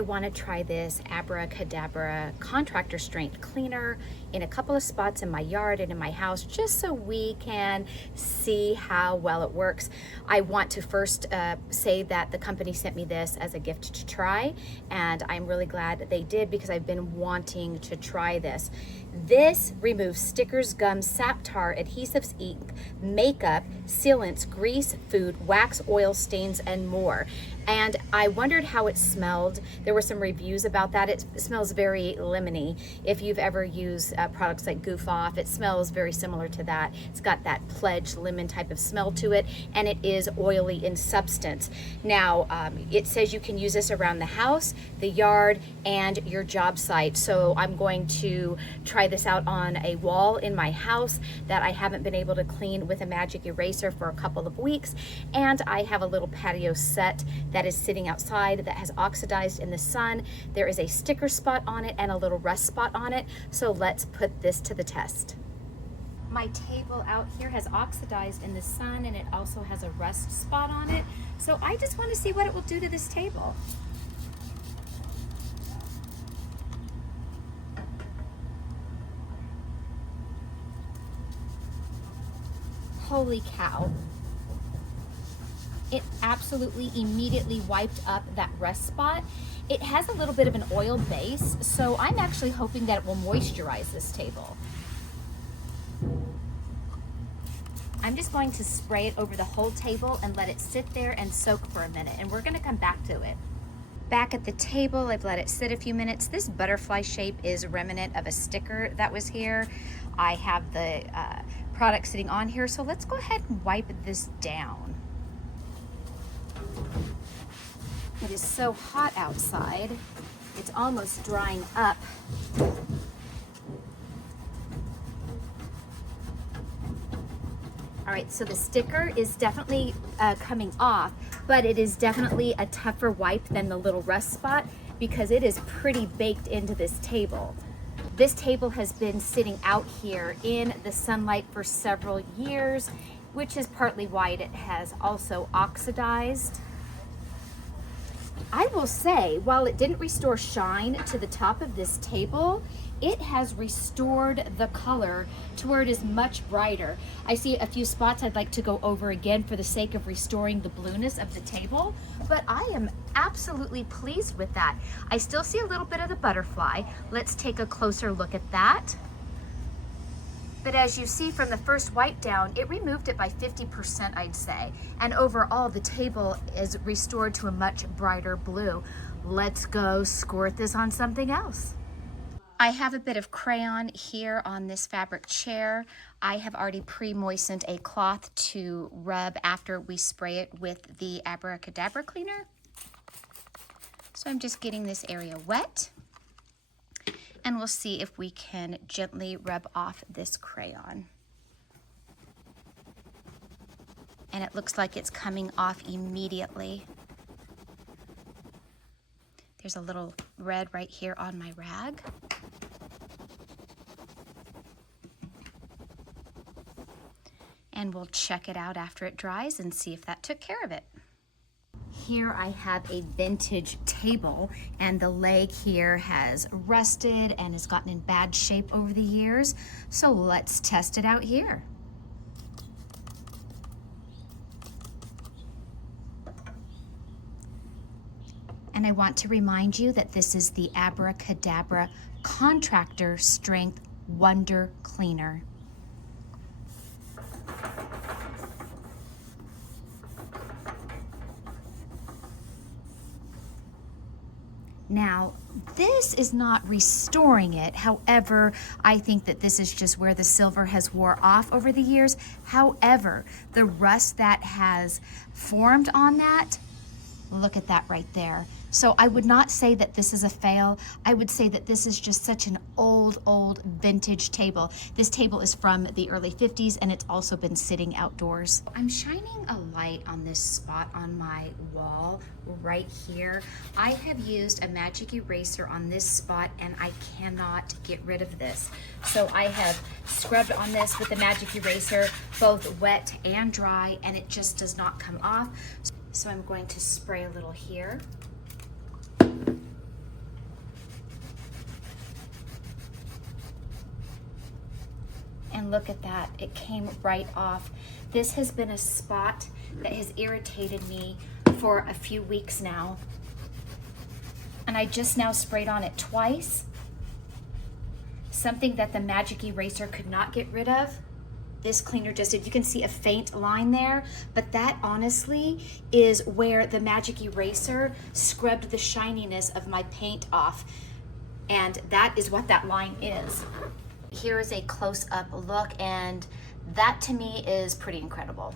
I want to try this Abracadabra contractor strength cleaner in a couple of spots in my yard and in my house, just so we can see how well it works. I want to first say that the company sent me this as a gift to try, and I'm really glad that they did, because I've been wanting to try this. This removes stickers, gums, sap tar, adhesives, ink, makeup, sealants, grease, food, wax, oil, stains, and more. And I wondered how it smelled. There were some reviews about that. It smells very lemony. If you've ever used products like Goof Off, it smells very similar to that. It's got that pledge lemon type of smell to it, and it is oily in substance. Now, it says you can use this around the house, the yard, and your job site. So I'm going to try this out on a wall in my house that I haven't been able to clean with a magic eraser for a couple of weeks. And I have a little patio set that is sitting outside that has oxidized in the sun. There is a sticker spot on it and a little rust spot on it. So let's put this to the test. My table out here has oxidized in the sun, and it also has a rust spot on it. So I just want to see what it will do to this table. Holy cow. It absolutely immediately wiped up that rust spot. It has a little bit of an oil base, so I'm actually hoping that it will moisturize this table. I'm just going to spray it over the whole table and let it sit there and soak for a minute, and we're gonna come back to it. Back at the table, I've let it sit a few minutes. This butterfly shape is remnant of a sticker that was here. I have the product sitting on here, so let's go ahead and wipe this down. It is so hot outside, it's almost drying up. All right, so the sticker is definitely coming off, but it is definitely a tougher wipe than the little rust spot, because it is pretty baked into this table. This table has been sitting out here in the sunlight for several years, which is partly why it has also oxidized. I will say, while it didn't restore shine to the top of this table, it has restored the color to where it is much brighter. I see a few spots I'd like to go over again for the sake of restoring the blueness of the table, but I am absolutely pleased with that. I still see a little bit of the butterfly. Let's take a closer look at that. But as you see from the first wipe down, it removed it by 50%, I'd say. And overall, the table is restored to a much brighter blue. Let's go squirt this on something else. I have a bit of crayon here on this fabric chair. I have already pre-moistened a cloth to rub after we spray it with the Abracadabra cleaner. So I'm just getting this area wet, and we'll see if we can gently rub off this crayon. And it looks like it's coming off immediately. There's a little red right here on my rag. And we'll check it out after it dries and see if that took care of it. Here I have a vintage table, and the leg here has rusted and has gotten in bad shape over the years. So let's test it out here. And I want to remind you that this is the Abracadabra Contractor Strength Wonder Cleaner. Now, this is not restoring it. However, I think that this is just where the silver has wore off over the years. However, the rust that has formed on that, look at that right there. So I would not say that this is a fail. I would say that this is just such an old vintage table. This table is from the early 50s, and it's also been sitting outdoors. I'm shining a light on this spot on my wall right here. I have used a magic eraser on this spot, and I cannot get rid of this. So I have scrubbed on this with the magic eraser, both wet and dry, and it just does not come off. So I'm going to spray a little here. And look at that, it came right off. This has been a spot that has irritated me for a few weeks now. And I just now sprayed on it twice. Something that the magic eraser could not get rid of. This cleaner just did. You can see a faint line there, but that honestly is where the magic eraser scrubbed the shininess of my paint off. And that is what that line is. Here is a close-up look, and that to me is pretty incredible.